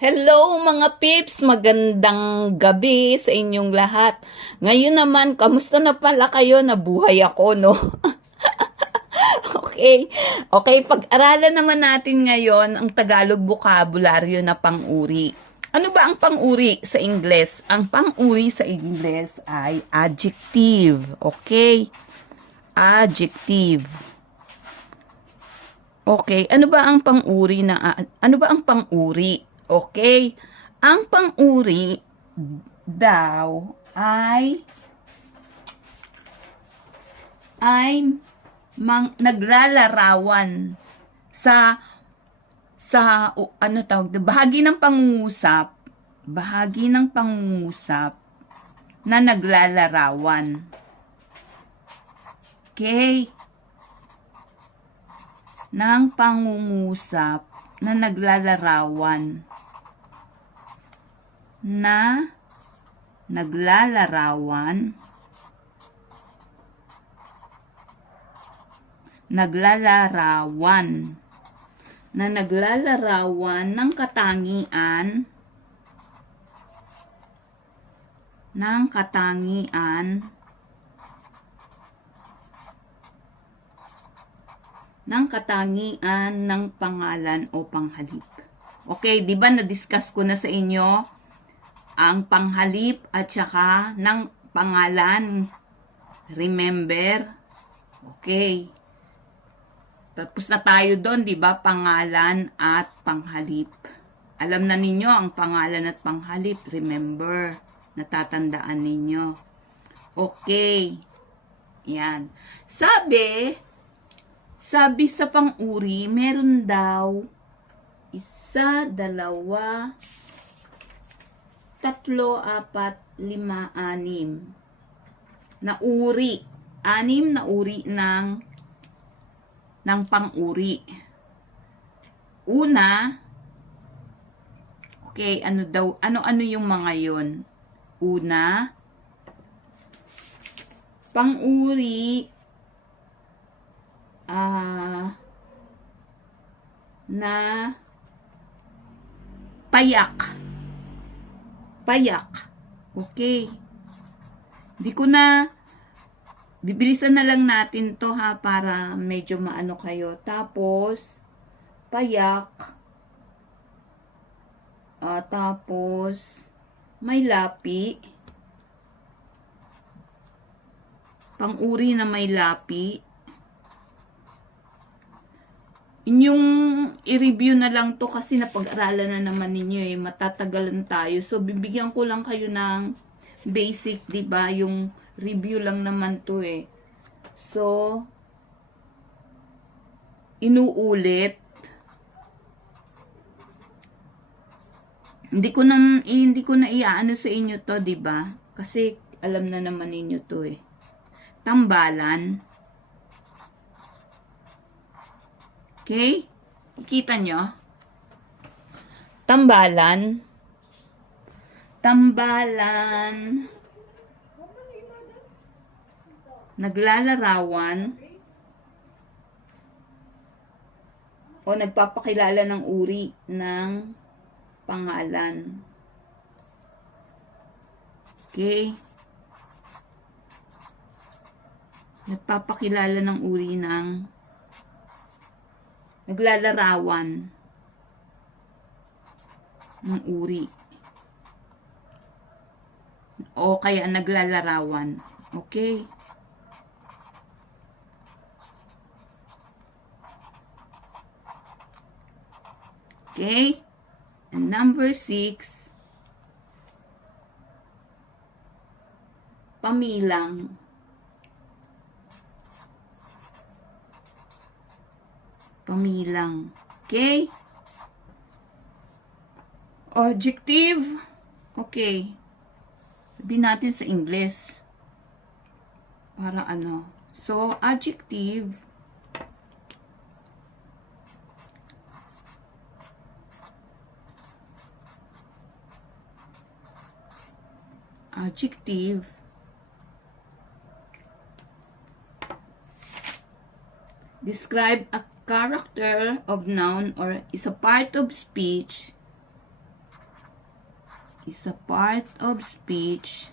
Hello mga pips, magandang gabi sa inyong lahat. Ngayon naman, kamusta na pala kayo? Nabuhay ako, no? Okay. Okay, pag-aralan naman natin ngayon ang Tagalog vocabulary na pang-uri. Ano ba ang pang-uri sa Ingles? Ang pang-uri sa Ingles ay adjective. Okay? Adjective. Okay, ano ba ang pang-uri ano ba ang pang-uri? Okay? Ang pang-uri daw ay naglalarawan sa ano tawag, bahagi ng pangungusap na naglalarawan. Okay? Ng pangungusap na naglalarawan ng katangian ng pangalan o panghalip. Okay, di ba na-discuss ko na sa inyo ang panghalip at saka ng pangalan. Remember? Okay. Tapos na tayo doon, di ba? Pangalan at panghalip. Alam na ninyo ang pangalan at panghalip. Remember? Natatandaan ninyo. Okay. Yan. Sabi sa pang-uri, meron daw 1, 2, 3, 4, 5, 6 na uri. 6 na uri ng pang-uri. Una, okay, ano yung mga yon? Una, pang-uri na payak. Okay. Bibilisan na lang natin to ha, para medyo maano kayo. Tapos, payak. Tapos, may lapi. Pang-uri na may lapi. Inyong i-review na lang to kasi napag-aralan na naman ninyo matatagalan tayo. So, bibigyan ko lang kayo ng basic, di ba? Yung review lang naman to So, inuulit. Hindi ko na iaano sa inyo to, di ba? Kasi alam na naman ninyo to Tambalan. Okay? Kita nyo? Tambalan. Naglalarawan o nagpapakilala ng uri ng pangalan. Okay? Nagpapakilala ng uri ng naglalarawan ng uri. O kaya naglalarawan. Okay? Okay? And number 6, pamilang. Okay? Adjective. Okay. Sabihin natin sa English. Para ano. So, adjective. Describe a character of noun or is a part of speech is a part of speech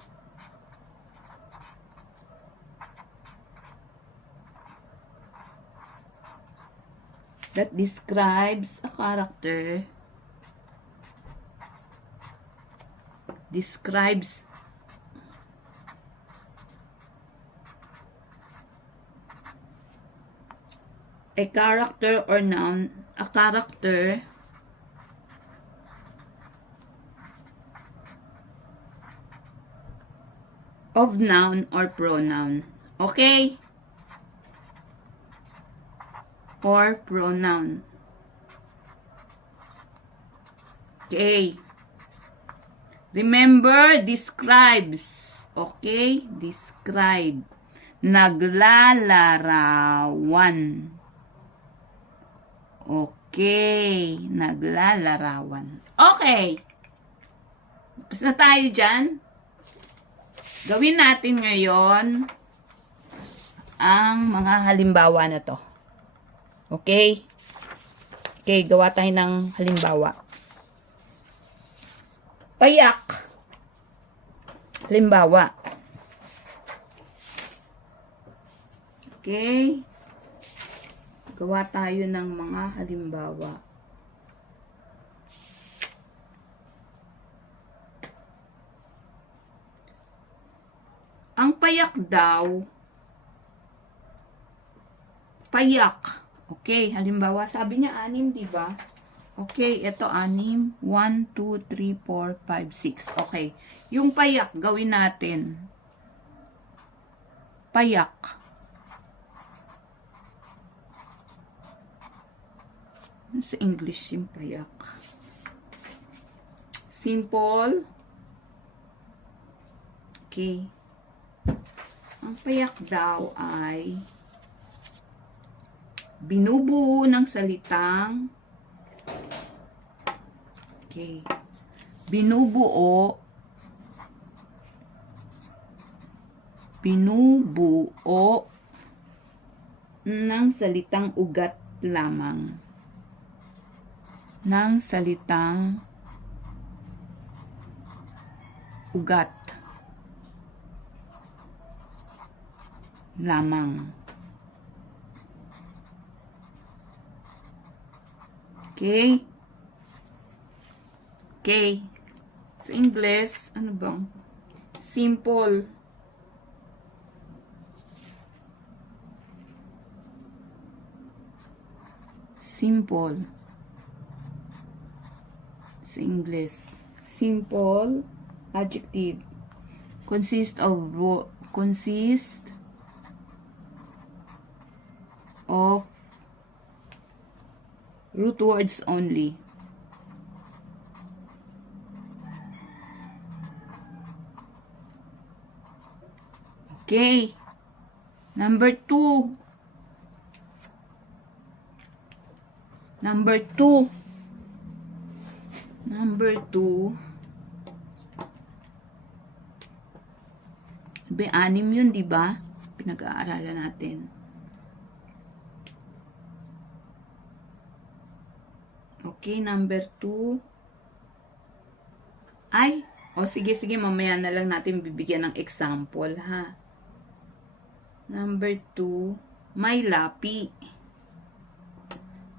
that describes a character, describes a character or noun, a character of noun or pronoun. Okay? Or pronoun. Okay. Remember, describes. Okay? Describe. Naglalarawan. Okay. Naglalarawan. Okay. Tapos na tayo dyan. Gawin natin ngayon ang mga halimbawa na to. Okay? Okay, gawa tayo ng halimbawa. Payak. Halimbawa. Okay? Gawa tayo ng mga halimbawa. Ang payak daw, payak. Okay, halimbawa, sabi niya 6, di ba? Okay, ito 6. 1, 2, 3, 4, 5, 6. Okay, yung payak, gawin natin. Payak. Sa English yung payak. Simple. Okay. Ang payak daw ay binubuo ng salitang binubuo ng salitang ugat lamang. Ng salitang ugat lamang. Okay? Okay. Sa English, ano bang? Simple. Simple. Sa English. Simple. Adjective. Consist of root words only. Okay. Number 2. Number 2. Sabi, 6 yun, di ba? Pinag-aaralan natin. Okay, number 2. Ay, sige, mamaya na lang natin bibigyan ng example, ha? Number 2, may lapi.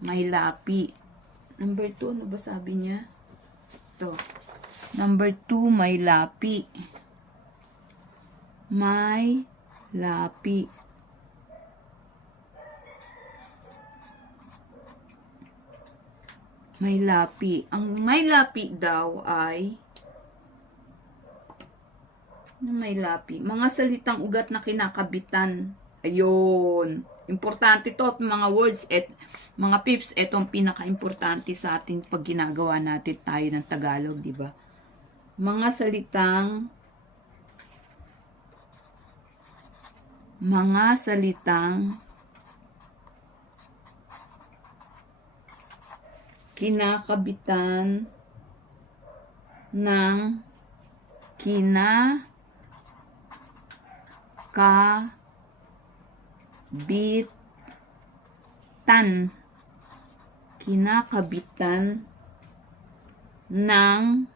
May lapi. Number 2, ano ba sabi niya? Ito. Number 2, may lapi. May lapi. May lapi. Ang may lapi daw ay may lapi. Mga salitang ugat na kinakabitan. Ayun. Importante to, mga words at mga pips. Itong pinaka-importante sa atin pag ginagawa natin tayo ng Tagalog, di ba? Mga salitang kinakabitan ng kinakabitan ng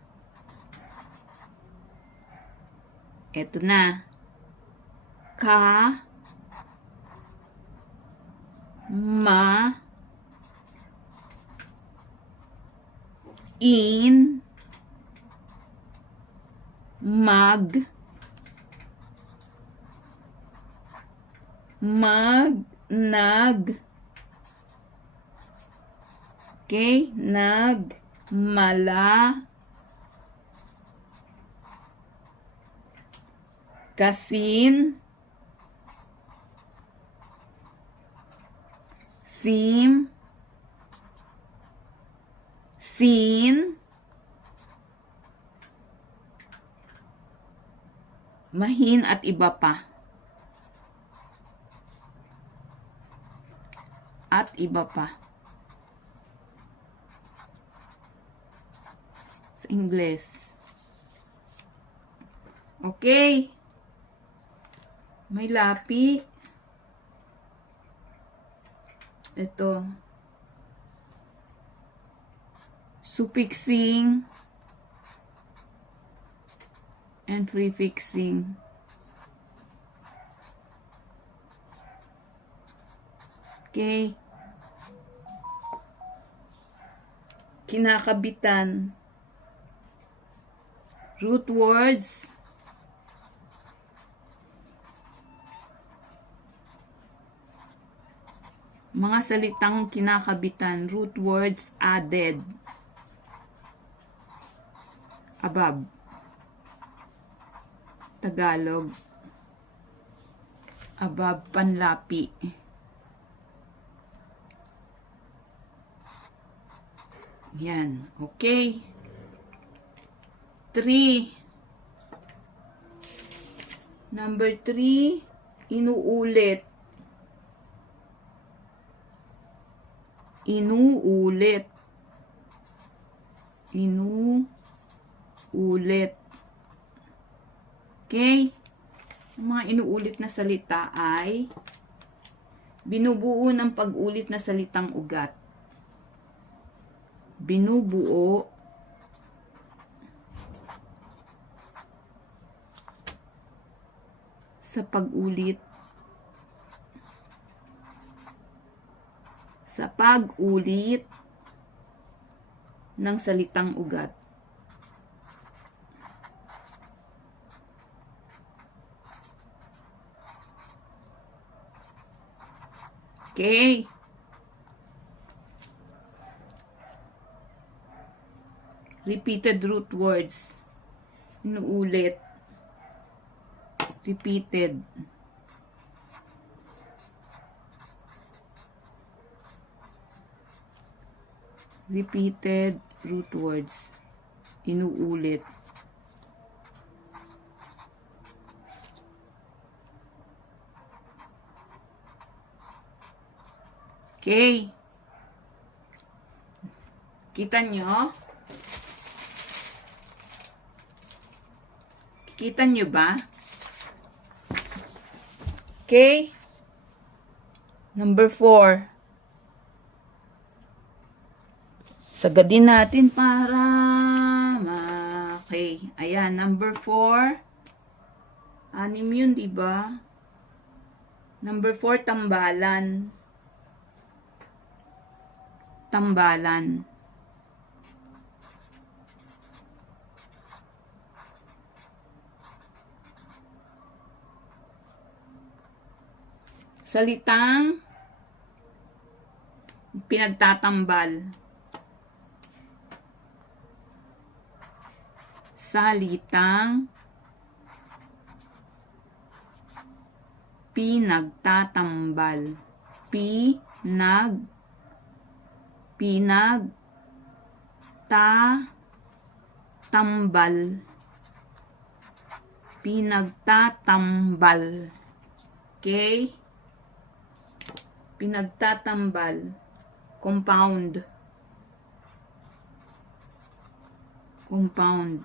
Eto na. Ka, ma, in, mag, nag, okay, nag, mala, kasin, sim, sin, mahin at iba pa. At iba pa. Sa Ingles. Okay. May lapi. Ito. Suffixing and prefixing. Okay. Kinakabitan. Root words. Mga salitang kinakabitan. Root words added. Above. Tagalog. Above, panlapi. Yan. Okay. 3. Number 3, inuulit. Inuulit. Inuulit. Okay? Ang mga inuulit na salita ay binubuo ng pag-ulit na salitang ugat. Binubuo sa pag-ulit ng salitang ugat. Okay. Repeated root words. Inuulit. Repeated. Repeated root words. Inuulit. Okay. Kita nyo? Kita nyo ba? Okay. Number 4. Sagadin natin para okay. Ayan, number 4. 6 yun, diba? Number 4, tambalan. Tambalan. Salitang pinagtatambal. Salitang pinagtatambal. Pinagtatambal. Pinagtatambal. Okay? Pinagtatambal. Compound. Compound.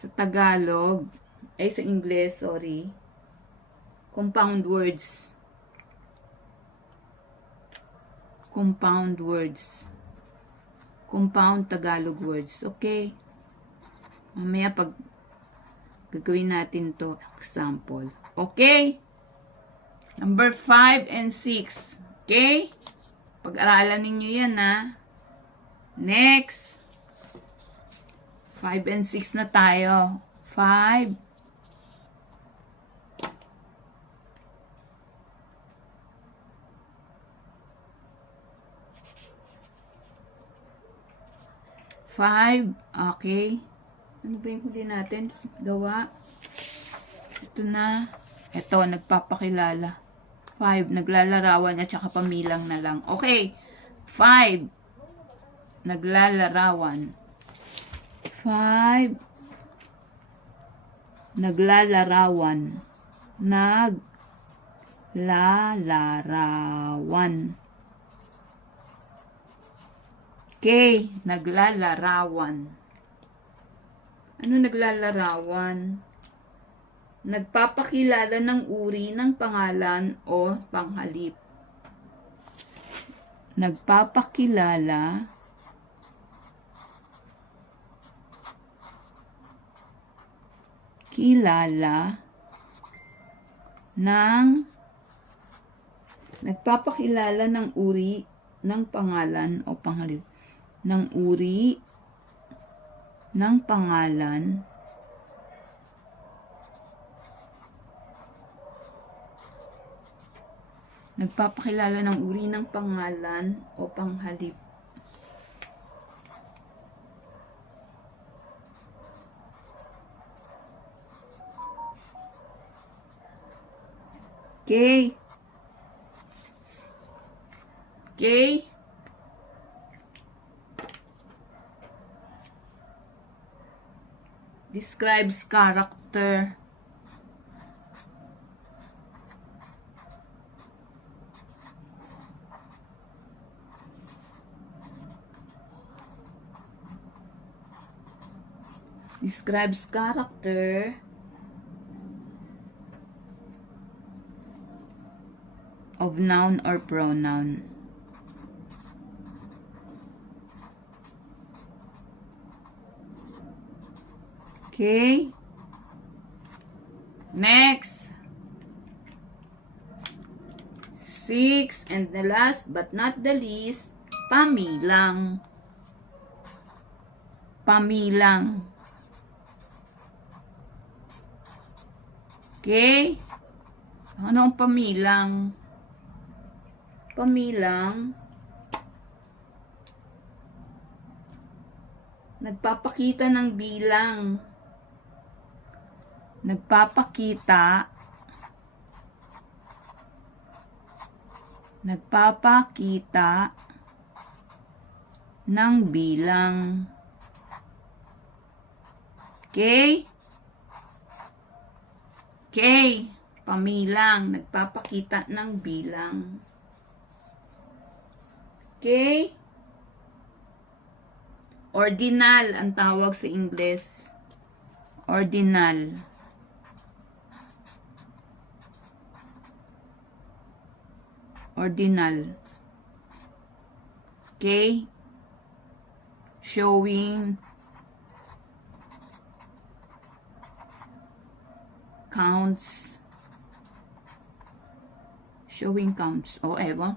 Sa Tagalog, sa Ingles, sorry. Compound words. Compound words. Compound Tagalog words. Okay? Mamaya pag gagawin natin to example. Okay? Number 5 and 6. Okay? Pag-aralan ninyo yan, ha? Next. 5 and 6 na tayo. 5. Okay. Ano ba yung huli natin? Gawa. Ito na. Ito, nagpapakilala. 5, naglalarawan at saka pamilang na lang. Okay. 5, naglalarawan. 5, naglalarawan. Naglalarawan. Okay, naglalarawan. Ano naglalarawan? Nagpapakilala ng uri ng pangalan o panghalip. Nagpapakilala nagpapakilala ng uri ng pangalan o panghalip. Ng uri ng pangalan nagpapakilala ng uri ng pangalan o panghalip. Okay. Okay. Describes character. Describes character of noun or pronoun. Okay. Next. 6, and the last but not the least, pamilang. Pamilang. Okay? Ano ang pamilang? Pamilang, nagpapakita ng bilang. Nagpapakita ng bilang. Okay? Okay. Pamilang, nagpapakita ng bilang. Okay? Ordinal ang tawag sa Ingles. Ordinal. Ordinal. Okay? Showing counts. Showing counts. Oh, ewan.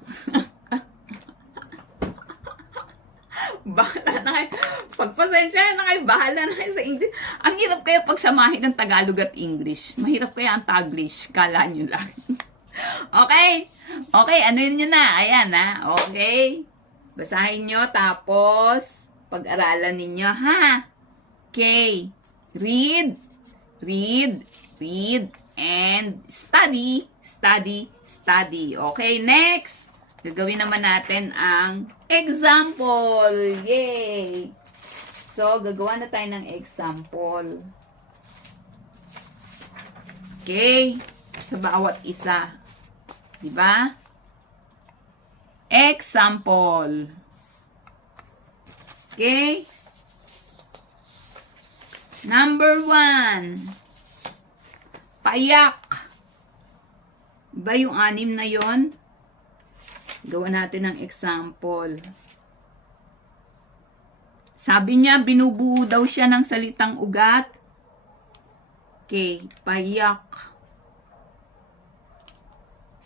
Bahala na kayo. Pagpasensya na kayo, bahala na kayo sa English. Ang hirap kaya pagsamahin ng Tagalog at English. Mahirap kaya ang Taglish. Kala nyo lang. Okay? Okay, ano yun nyo na? Ayan, ha? Okay? Basahin nyo, tapos pag-aralan ninyo, ha? Okay. Read, read, read, and study, study, study. Okay, next. Gagawin naman natin ang example. Yay! So, gagawa na tayo ng example. Okay? Sa bawat isa. Diba? Example. Okay? Number 1. Payak. Diba yung 6 na yon? Gawa natin ng example. Sabi niya, binubuo daw siya ng salitang ugat. Okay, payak.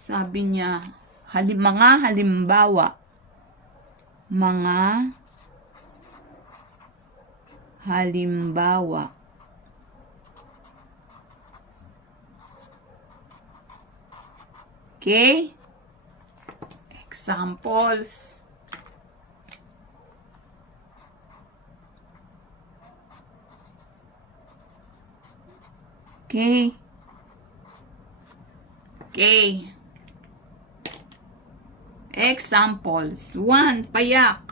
Sabi niya, mga halimbawa. Mga halimbawa. Okay? Examples. Okay? Okay. Examples. 1, payak.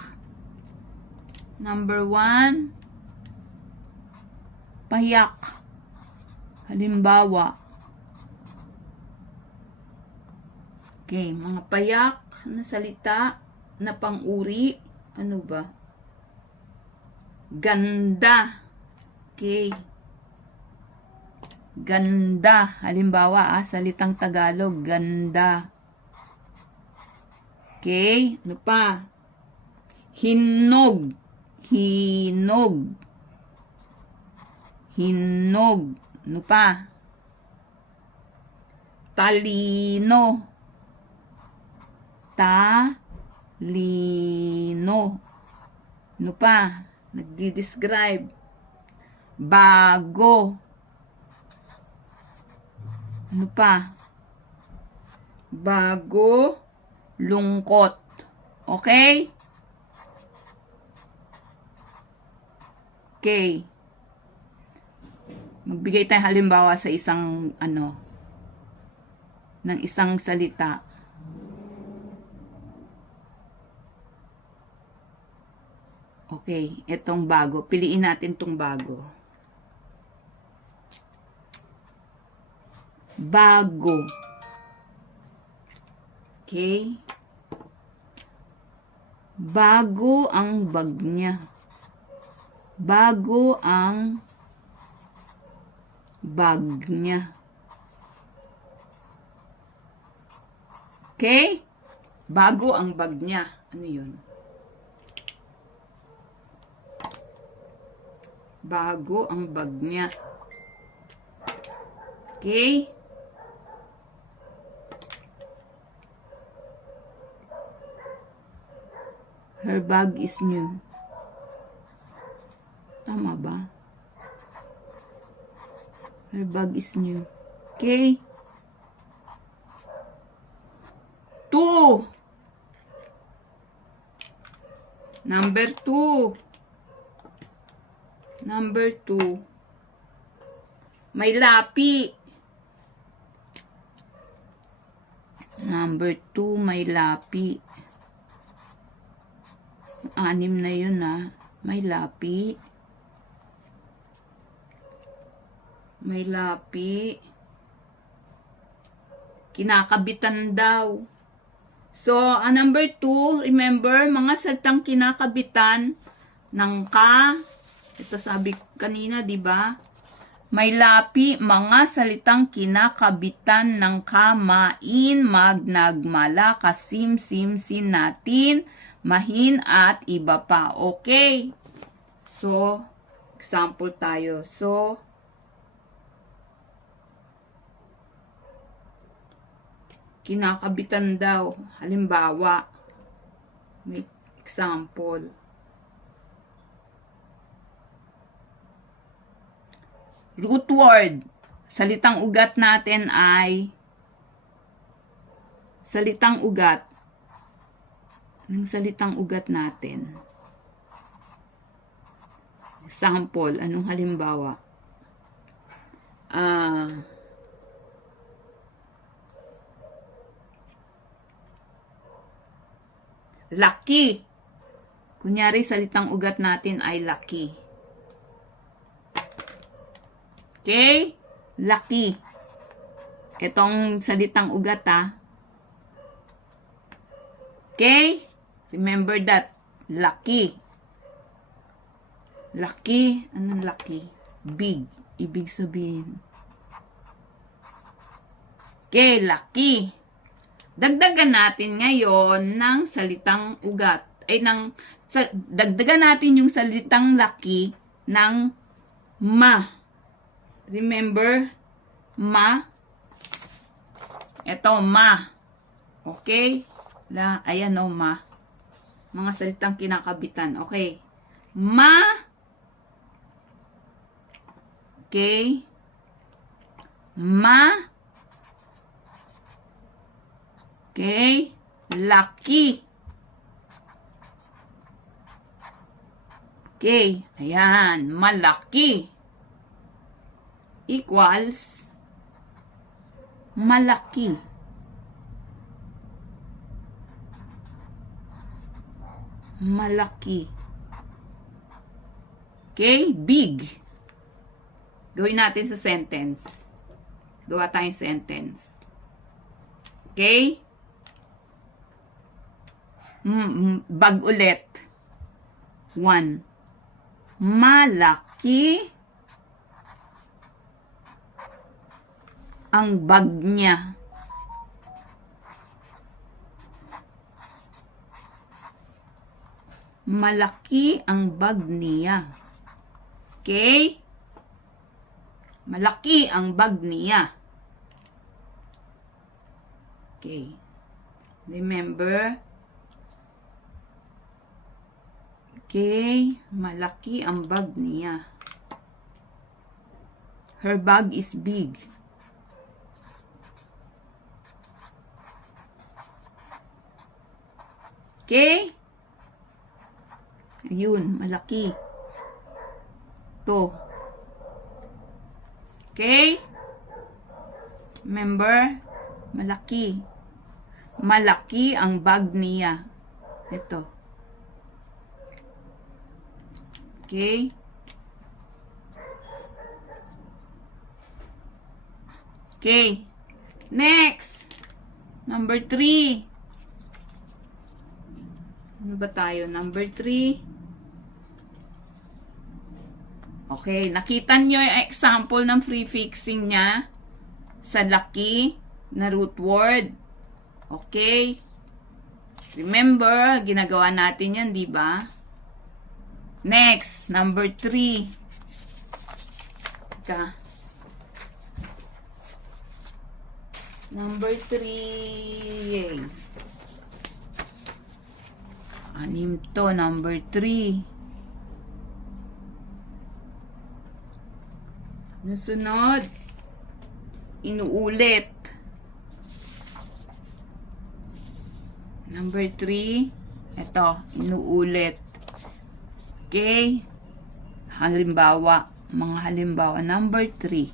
Number 1, payak. Halimbawa. Okay, mga payak na salita na pang-uri. Ano ba? Ganda. Okay. Ganda. Halimbawa, salitang Tagalog, ganda. Okay, ano pa? Hinog. Hinog. Hinog. Ano pa? Talino. Talino. Ano pa? Nagdi-describe. Bago. Ano pa? Bago. Lungkot. Okay? Okay. Magbigay tayong halimbawa sa isang ng isang salita. Okay, itong bago. Piliin natin itong bago. Bago. Okay. Bago ang bag niya. Bago ang bag niya. Okay? Bago ang bag niya. Ano yun? Bago ang bag niya. Okay? Her bag is new. Tama ba? Her bag is new. Okay? 2. Number 2. Number 2. May lapi. Number 2, may lapi. 6 na yun May lapi. May lapi. Kinakabitan daw. So, number 2, remember, mga salitang kinakabitan ng ka. Ito sabi kanina, di ba? May lapi, mga salitang kinakabitan ng ka, main, magnagmala, kasim, sim, sin, natin, mahin, at iba pa. Okay? So, example tayo. So, kinakabitan daw. Halimbawa, may example. Root word. Salitang ugat natin ay salitang ugat. Ng salitang ugat natin. Example. Anong halimbawa? Laki. Kunyari, salitang ugat natin ay laki. Okay? Laki. Itong salitang ugat, Okay? Remember that. Laki. Laki. Anong laki? Big. Ibig sabihin. Okay, laki. Dagdagan natin ngayon ng salitang ugat. ay dagdagan natin yung salitang laki ng ma. Remember? Ma. Ito, ma. Okay? Ayan o, ma. Mga salitang kinakabitan. Okay. Ma. Okay. Ma. Okay. Laki. Okay. Ayan. Malaki. Equals malaki. Malaki. Okay? Big. Gawin natin sa sentence. Gawa tayong sentence. Okay? Bag ulit. 1. Malaki ang bag niya. Malaki ang bag niya. Okay? Malaki ang bag niya. Okay. Remember? Okay. Malaki ang bag niya. Her bag is big. Okay? Ayun, malaki. To. Okay? Remember? Malaki. Malaki ang bag niya. Ito. Okay? Okay. Next. Number 3. Ano ba tayo? Number 3. Okay, nakita nyo yung example ng prefixing niya sa laki na root word. Okay? Remember, ginagawa natin yan, di ba? Next, number 3. Number 3. Anim to, number 3. Nasunod, inuulit. Number 3, ito, inuulit. Okay? Halimbawa, mga halimbawa. Number 3.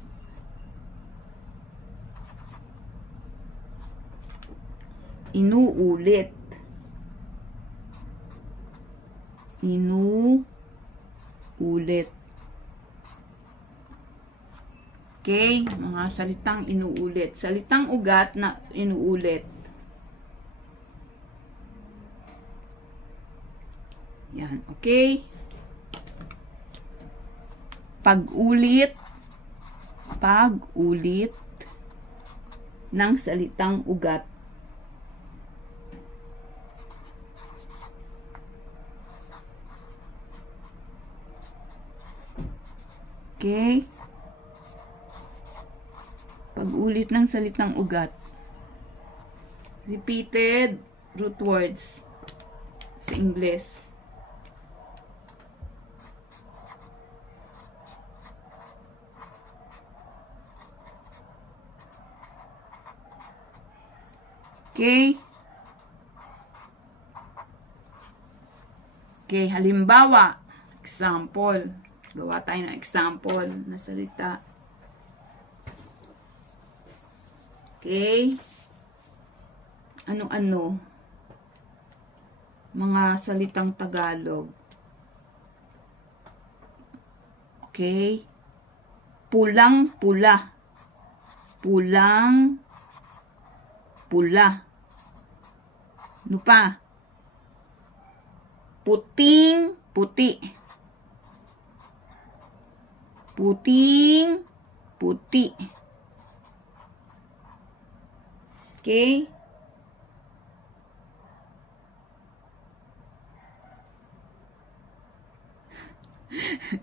Inuulit. Inuulit. Okay? Mga salitang inuulit. Salitang ugat na inuulit. Yan. Okay? Pag-ulit. Pag-ulit ng salitang ugat. Okay? Pag-ulit ng salitang ugat. Repeated root words sa English. Okay? Okay, halimbawa, example. Gawa tayo ng example na salita. Okay? Ano-ano? Mga salitang Tagalog. Okay? Pulang-pula. Pulang-pula. Ano pa? Puting-puti. Puting-puti. Okay?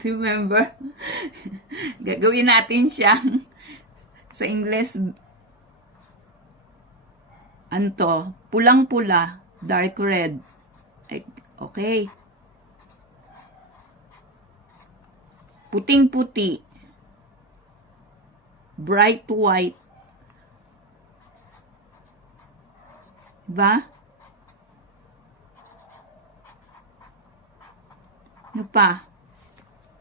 Remember? Gagawin natin siyang sa English, anto, pulang-pula, dark red. Okay. Puting-puti, bright white. Diba? Ano pa?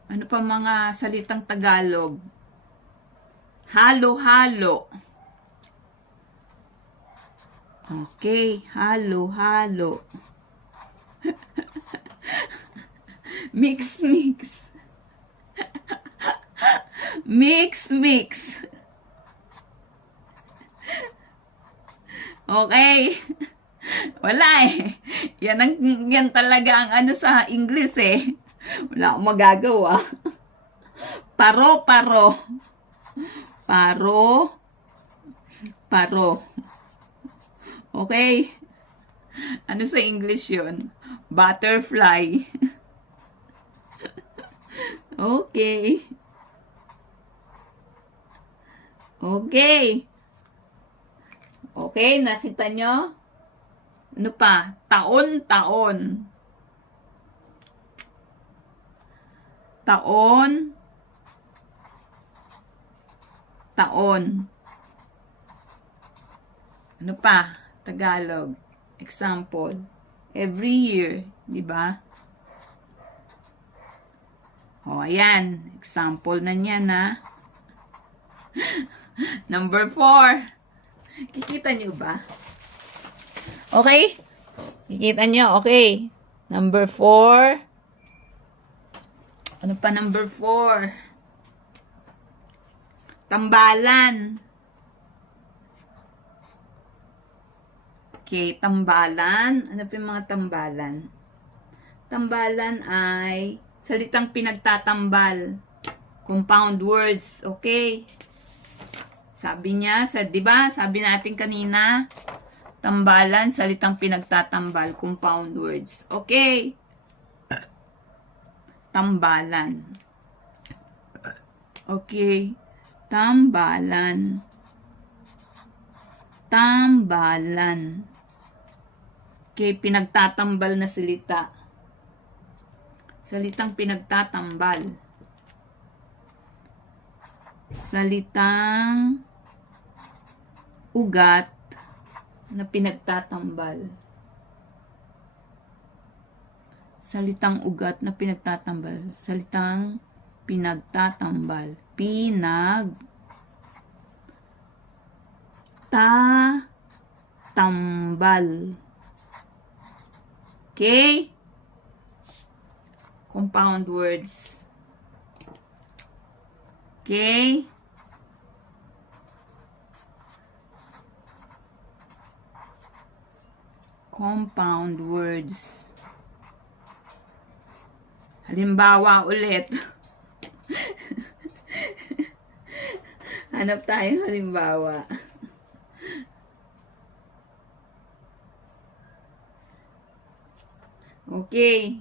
Ano pa mga salitang Tagalog? Halo-halo. Okay, halo-halo. Mix-mix. Mix-mix. Okay. Wala eh. Yan talaga ang ano sa English eh. Wala akong magagawa. Paro-paro. Paro. Paro. Okay. Ano sa English yun? Butterfly. Okay. Okay. Okay, nakita nyo? Ano pa? Taon-taon. Taon. Taon. Ano pa? Tagalog. Example. Every year. Diba? O, ayan. Example na niyan, ha? Number 4. Kikita nyo ba? Okay? Kikita nyo? Okay. Number 4. Ano pa number 4? Tambalan. Okay, tambalan. Ano pa yung mga tambalan? Tambalan ay salitang pinagtatambal. Compound words. Okay? Sabi niya, 'di ba? Sabi natin kanina, tambalan, salitang pinagtatambal, compound words. Okay. Tambalan. Okay. Tambalan. Tambalan. Okay, pinagtatambal na salita. Salitang pinagtatambal. Salitang ugat na pinagtatambal. Salitang ugat na pinagtatambal. Salitang pinagtatambal. Tambal. Okay? Compound words. Okay? Compound words. Halimbawa ulit. Hanap tayo halimbawa. Okay.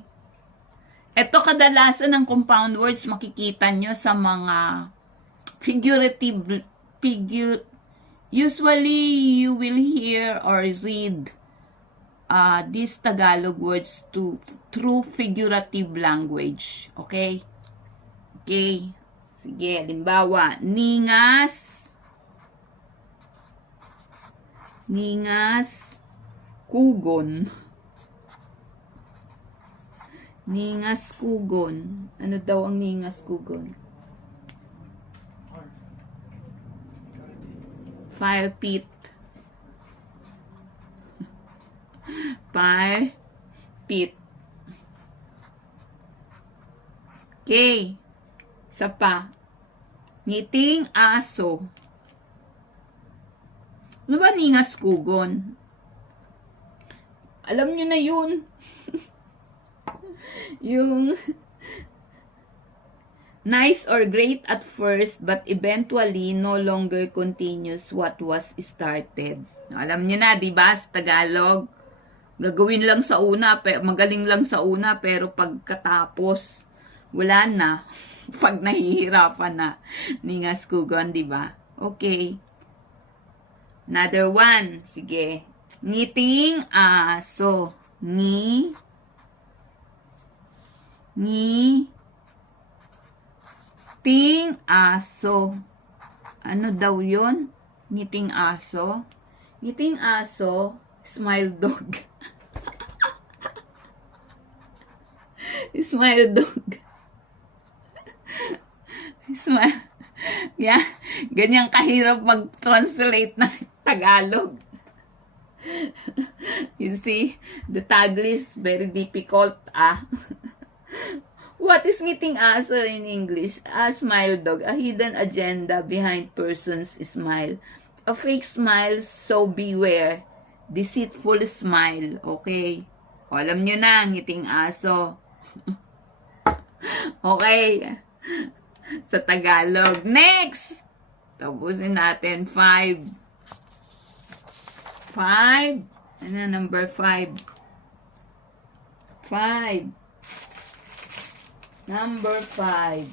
Ito kadalasan ng compound words makikita nyo sa mga usually you will hear or read these Tagalog words through figurative language. Okay? Okay. Sige, halimbawa, ningas, kugon. Ningas kugon. Ano daw ang ningas kugon? Fire pit. Fire pit. Okay. Isa pa. Ngiting aso. Ano ba ningas kugon? Alam nyo na yun. Yung nice or great at first but eventually no longer continues what was started. Alam niyo na, 'di ba, sa Tagalog? Gagawin lang sa una, magaling lang sa una pero pagkatapos Wala na. Pag nahihirapan na. Ningas kugon, di ba? Okay. Another one. Sige. Ngiting aso. Ngiting aso. Ano daw yun? Ngiting aso? Ngiting aso, smile dog. Smile dog. Smile. Yeah, ganyan kahirap mag-translate ng Tagalog. You see, the Taglish very difficult, What is ngiting aso in English? A smile dog, a hidden agenda behind person's smile. A fake smile, so beware. Deceitful smile, okay? O, alam nyo na, ngiting aso. Okay. Sa Tagalog. Next! Tapusin natin. 5. Ano, number 5? 5. Number 5.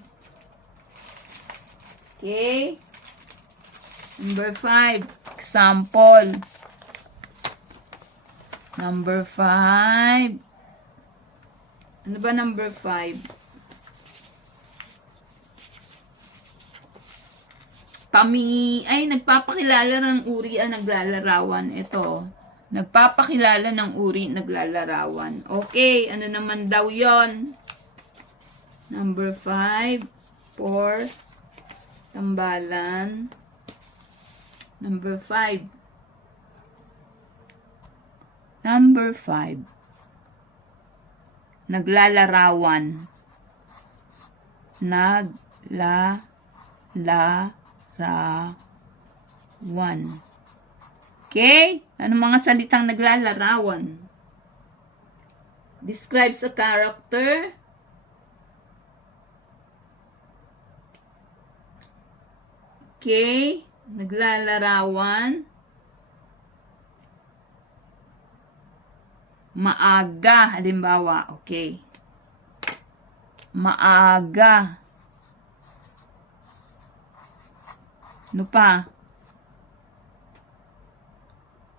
Okay? Number 5. Example. Number 5. Ano ba number 5? Nagpapakilala ng uri ang naglalarawan. Ito. Nagpapakilala ng uri naglalarawan. Okay, ano naman daw yon? Number 5. 4. Tambalan. Number 5. Number 5. Naglalarawan. Naglalarawan. Okay? Ano mga salitang naglalarawan? Describes a character. Okay? Naglalarawan. Maaga, halimbawa. Okay. Maaga. Ano pa?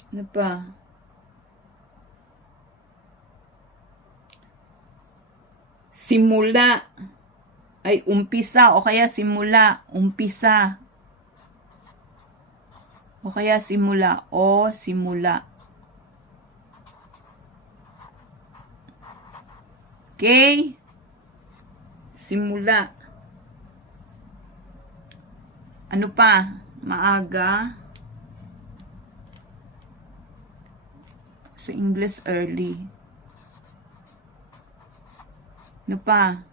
Ano pa? Simula. Ay, umpisa. O kaya simula. Umpisa. O kaya simula. O simula. Okay? Simula. Ano pa? Maaga. Sa English, early. Ano pa?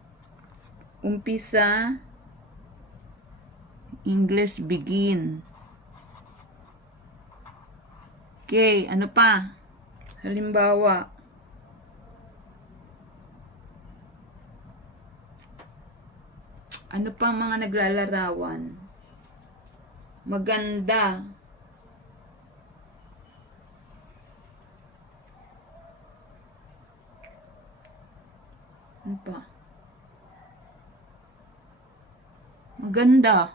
Umpisa. English, begin. Okay, ano pa? Halimbawa. Ano pa mga naglalarawan? Maganda. Ano pa? Maganda.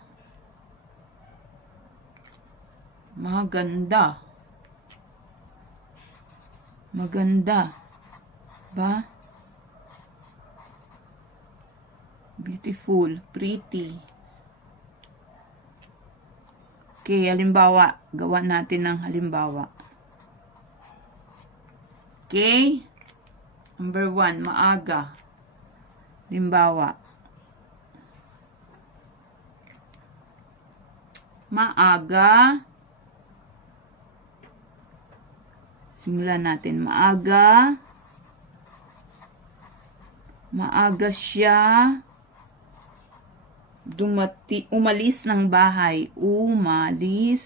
Maganda. Maganda. Ba? Beautiful. Pretty. Okay, halimbawa. Gawa natin ng halimbawa. Okay? Number 1, maaga. Halimbawa. Maaga. Simulan natin. Maaga. Maaga siya umalis ng bahay. Umalis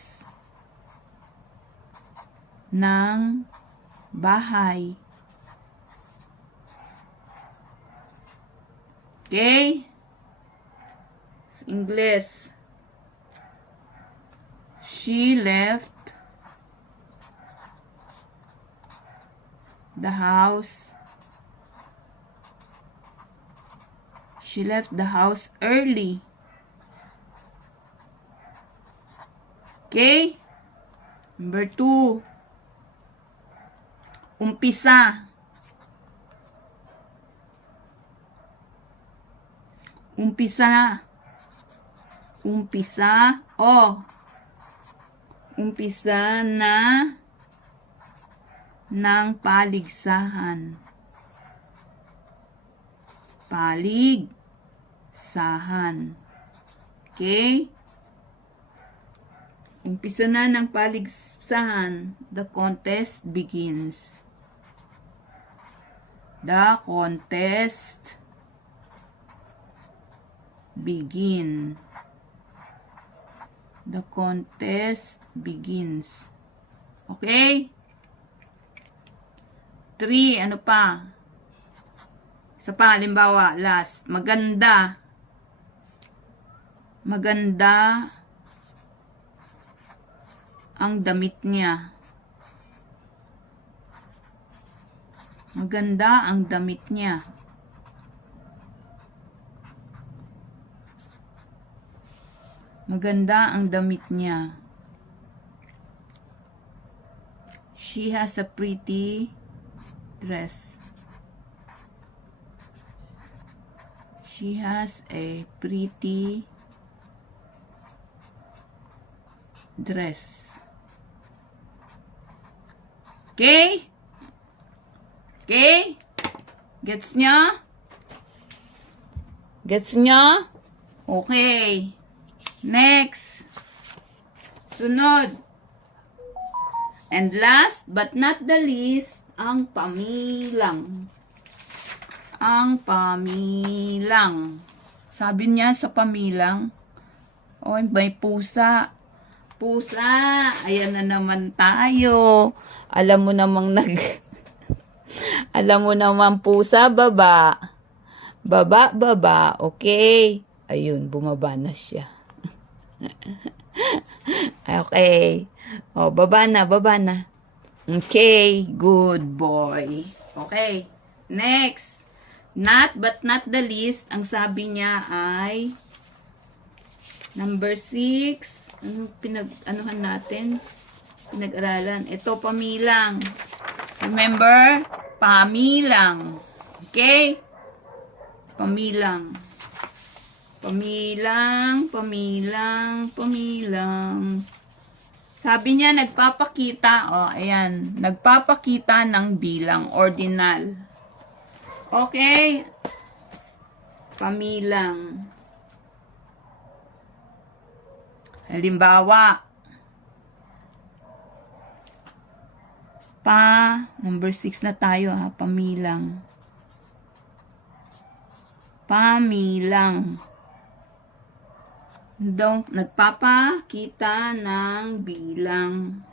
ng bahay. Okay? English. She left the house. She left the house early. Okay? Number 2. Umpisa. Umpisa. Umpisa. Umpisa na ng paligsahan. Paligsahan. Okay? Umpisa na ng paligsahan. The contest begins. The contest begin. The contest begins. Okay? 3, ano pa? Isa pa, halimbawa, last. Maganda. Maganda ang damit niya. Maganda ang damit niya. Maganda ang damit niya. She has a pretty dress. She has a pretty dress. Okay? Okay? Gets nyo? Gets nyo? Okay. Next. Sunod. And last but not the least, ang pamilang. Ang pamilang. Sabi niya sa pamilang, may pusa. Pusa. Ayan na naman tayo. Alam mo namang alam mo naman pusa, baba. Baba, baba. Okay. Ayun, bumaba na siya. Okay. Baba na, baba na. Okay, good boy. Okay. Next. Not but not the least, ang sabi niya ay number 6. Anuhan natin? Pinag-aralan. Ito, pamilang. Remember? Pamilang. Okay? Pamilang. Pamilang, pamilang, pamilang. Sabi niya, nagpapakita, ayan, nagpapakita ng bilang, ordinal. Okay? Pamilang. Halimbawa, number 6 na tayo, pamilang. Pamilang. Nagpapakita ng bilang.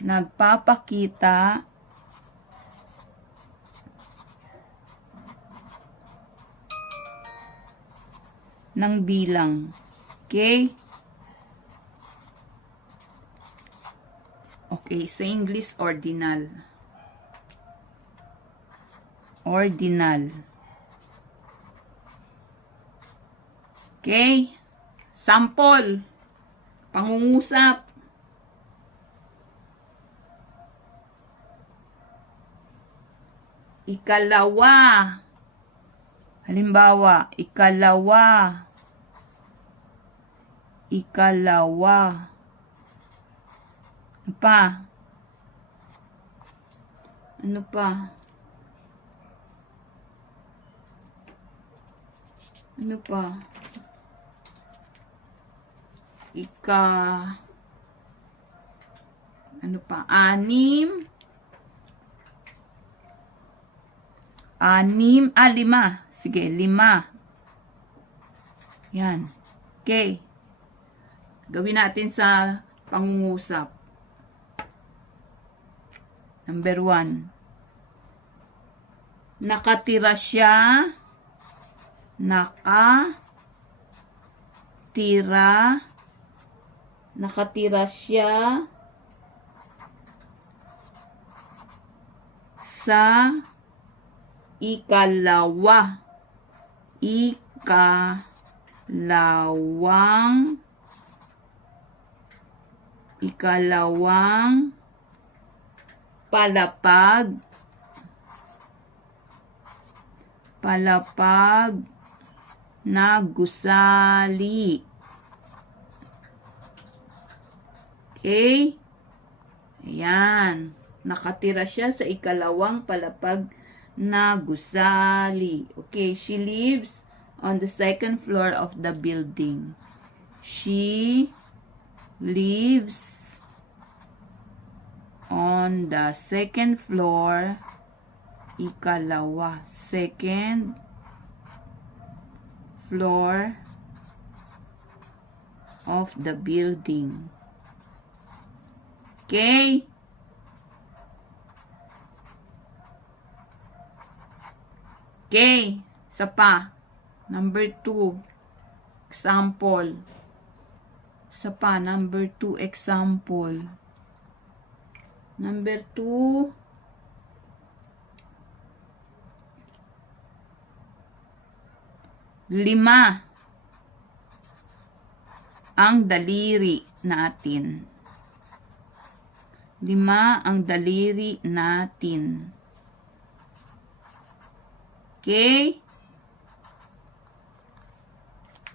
Nagpapakita ng bilang. Okay? Okay, sa English, ordinal. Ordinal. Okay? Sample. Pangungusap. Ikalawa. Halimbawa, ikalawa. Ikalawa. Ano pa? Ano pa? Ano pa? Ano pa? 6. 5. Sige, 5. Yan. Okay. Gawin natin sa pangungusap. Number 1. Nakatira siya. Nakatira siya sa ikalawa. ikalawang palapag na gusali. Okay? Ayan. Nakatira siya sa ikalawang palapag na gusali. Okay, she lives on the second floor of the building. She lives on the second floor, second floor of the building. Okay? Okay, isa pa. Number 2, example. Isa pa, number 2, example. Number 2, lima ang daliri natin. 5 ang daliri natin. Okay?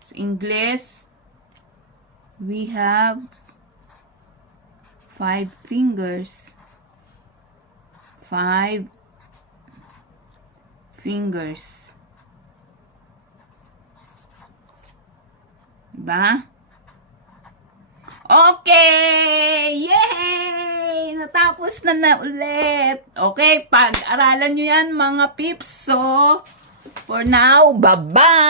Sa English, we have 5 fingers. 5 fingers. Diba? Okay! Yay! Natapos na ulit. Okay, pag-aralan nyo yan mga pips. So, for now, bye-bye!